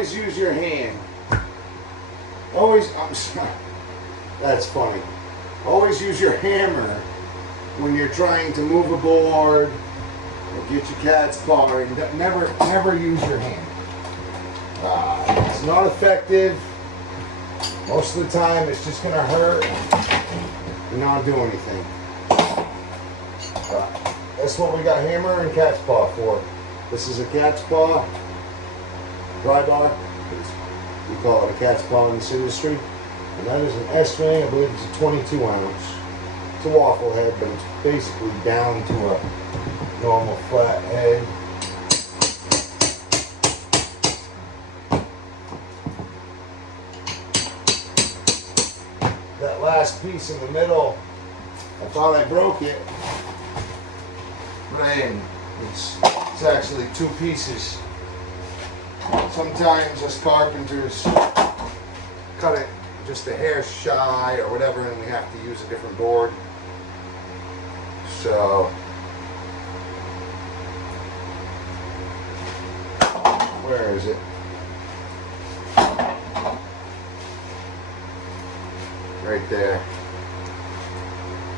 always use your hand. Always, I'm sorry. That's funny. Always use your hammer when you're trying to move a board or get your cat's paw in. Never use your hand. It's not effective. Most of the time it's just going to hurt and not do anything. That's what we got hammer and cat's paw for. This is a cat's paw dry bar. We call it a cat's paw in this industry. And that is an S-ring. I believe it's a 22 ounce. It's a waffle head, but it's basically down to a normal flat head. That last piece in the middle, I thought I broke it, but I didn't. It's actually two pieces. Sometimes us carpenters cut it just a hair shy or whatever, and we have to use a different board. So where is it? Right there.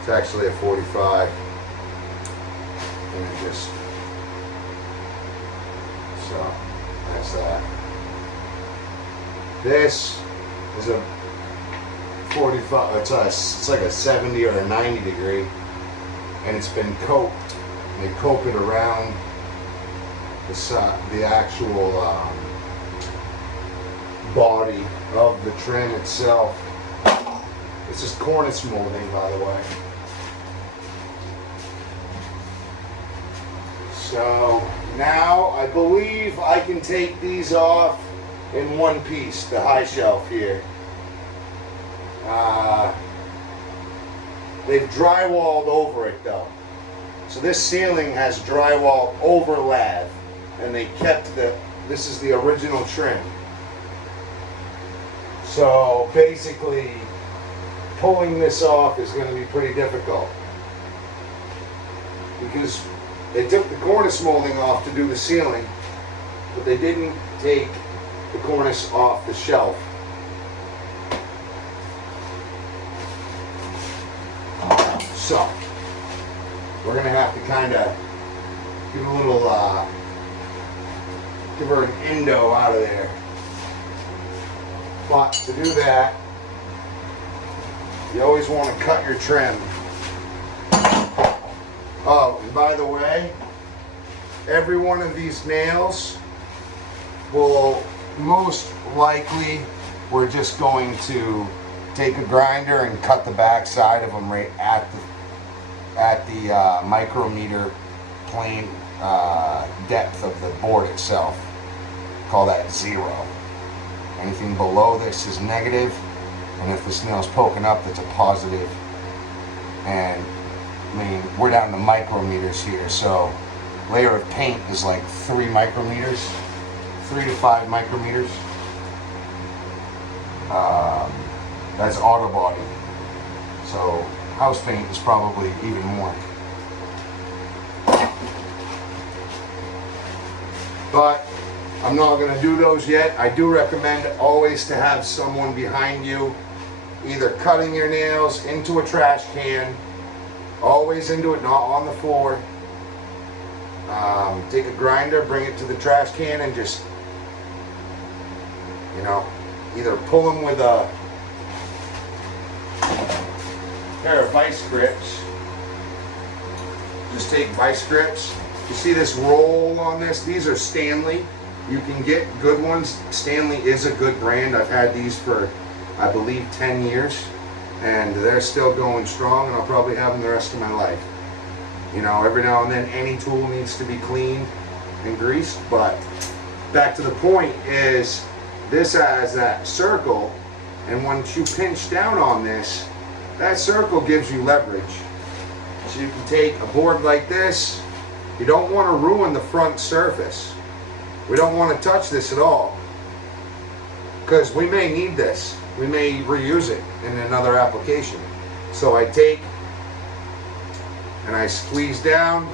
It's actually a 45. And it just, so that's that. This is a 45, it's like a 70 or a 90 degree, and it's been coped. And they cope it around the actual body of the trim itself. This is cornice molding, by the way. So now I believe I can take these off in one piece, the high shelf here. They've drywalled over it though. So this ceiling has drywall overlap, and they kept this is the original trim. So basically pulling this off is going to be pretty difficult because they took the cornice molding off to do the ceiling, but they didn't take the cornice off the shelf. So we're going to have to kind of give a little, give her an endo out of there. But to do that, you always want to cut your trim. Oh, and by the way, every one of these nails will most likely, we're just going to take a grinder and cut the back side of them right at the micrometer plane depth of the board itself. Call that 0. Anything below this is negative, and if this nail's poking up, that's a positive. And I mean, we're down to micrometers here, so layer of paint is like 3 micrometers, 3 to 5 micrometers. That's auto body. So house paint is probably even more. But I'm not going to do those yet. I do recommend always to have someone behind you, either cutting your nails into a trash can, always into it, not on the floor. Take a grinder, bring it to the trash can, and just, you know, either pull them with a pair of vice grips. Just take vice grips. You see this roll on this? These are Stanley. You can get good ones. Stanley is a good brand. I've had these for, I believe, 10 years. And they're still going strong, and I'll probably have them the rest of my life. You know, every now and then any tool needs to be cleaned and greased, but back to the point is this has that circle, and once you pinch down on this, that circle gives you leverage. So you can take a board like this. You don't want to ruin the front surface. We don't want to touch this at all, because we may need this. We may reuse it in another application. So I take and I squeeze down.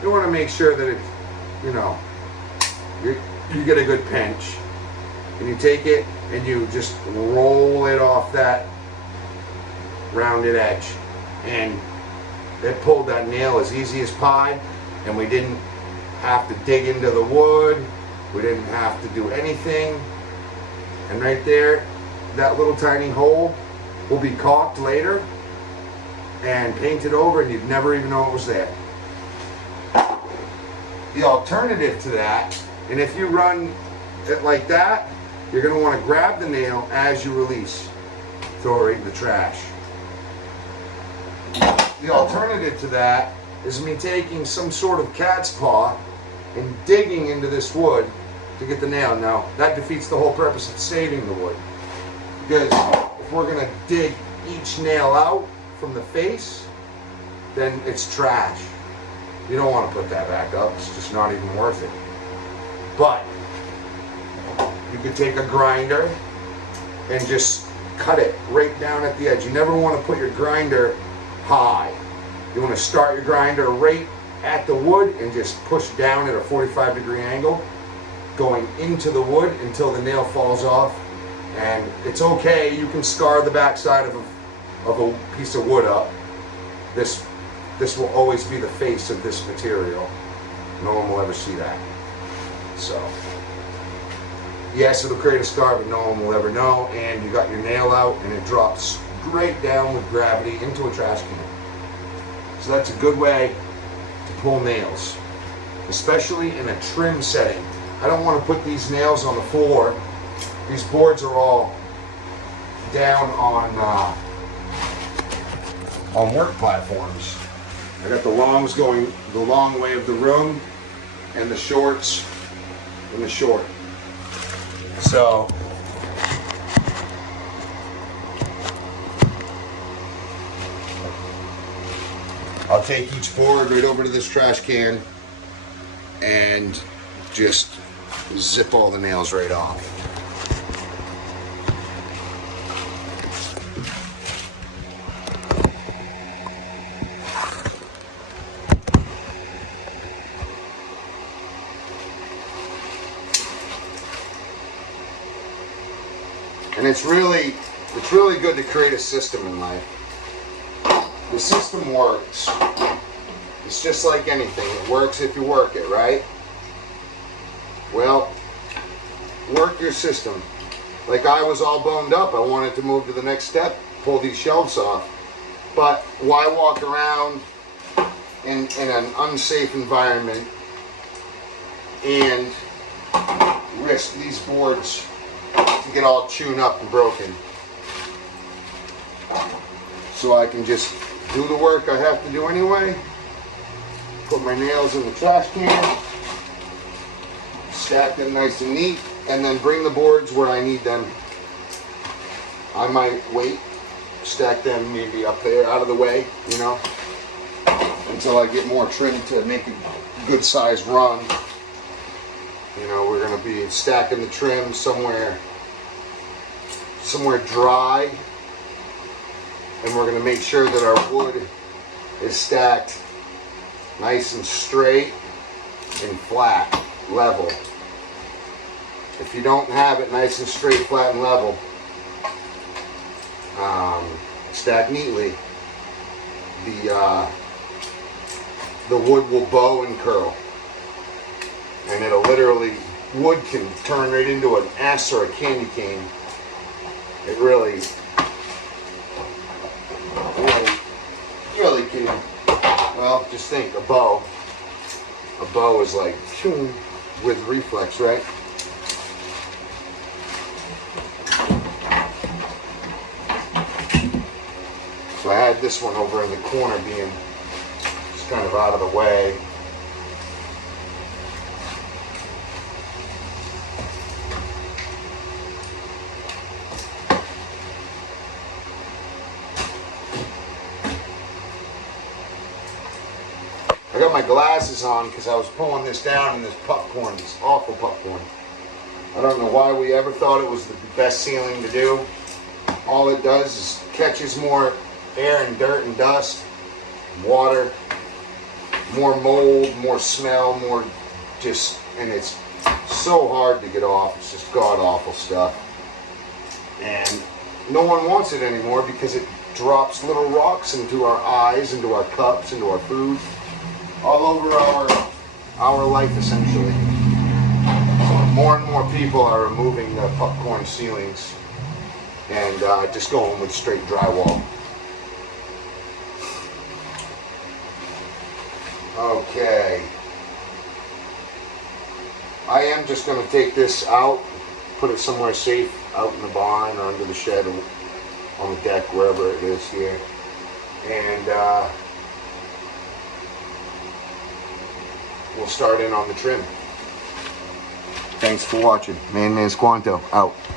You want to make sure that it, you know, you get a good pinch. and you take it and you just roll it off that rounded edge, and it pulled that nail as easy as pie, and we didn't have to dig into the wood, we didn't have to do anything. And right there, that little tiny hole will be caulked later and painted over, and you'd never even know it was there. The alternative to that, and if you run it like that, you're going to want to grab the nail as you release, throw it right in the trash. The alternative to that is me taking some sort of cat's paw and digging into this wood to get the nail. Now, that defeats the whole purpose of saving the wood, because if we're going to dig each nail out from the face, then it's trash. You don't want to put that back up. It's just not even worth it. But you could take a grinder and just cut it right down at the edge. You never want to put your grinder high. You want to start your grinder right at the wood and just push down at a 45-degree angle, going into the wood until the nail falls off. And it's okay, you can scar the backside of a piece of wood up. This will always be the face of this material. No one will ever see that. So, yes, it'll create a scar, but no one will ever know. And you got your nail out, and it drops straight down with gravity into a trash can. So that's a good way to pull nails, especially in a trim setting. I don't want to put these nails on the floor. These boards are all down on work platforms. I got the longs going the long way of the room, and the shorts in the short. So I'll take each board right over to this trash can and just zip all the nails right off. And it's really good to create a system in life. The system works. It's just like anything. It works if you work it, right? Well, work your system. Like I was all boned up. I wanted to move to the next step, pull these shelves off. But why walk around in an unsafe environment and risk these boards to get all chewed up and broken? So I can just do the work I have to do anyway, put my nails in the trash can, stack them nice and neat, and then bring the boards where I need them. I might wait, stack them maybe up there out of the way, you know, until I get more trim to make a good size run. You know, we're going to be stacking the trim somewhere dry, and we're going to make sure that our wood is stacked nice and straight and flat, level. If you don't have it nice and straight, flat, and level, stacked neatly, the wood will bow and curl, and it'll literally, wood can turn right into an S or a candy cane. It really can. Well, just think, a bow is like with reflex, right? So I had this one over in the corner being just kind of out of the way. I got my glasses on because I was pulling this down in this popcorn, this awful popcorn. I don't know why we ever thought it was the best sealing to do. All it does is catches more air and dirt and dust, water, more mold, more smell, more just, and it's So hard to get off. It's just god awful stuff. And no one wants it anymore because it drops little rocks into our eyes, into our cups, into our food, all over our life essentially. So more and more people are removing the popcorn ceilings and just going with straight drywall. Okay. I am just going to take this out, put it somewhere safe, out in the barn or under the shed or on the deck, wherever it is here. And we'll start in on the trim. Thanks for watching. Man Man's Quanto, out.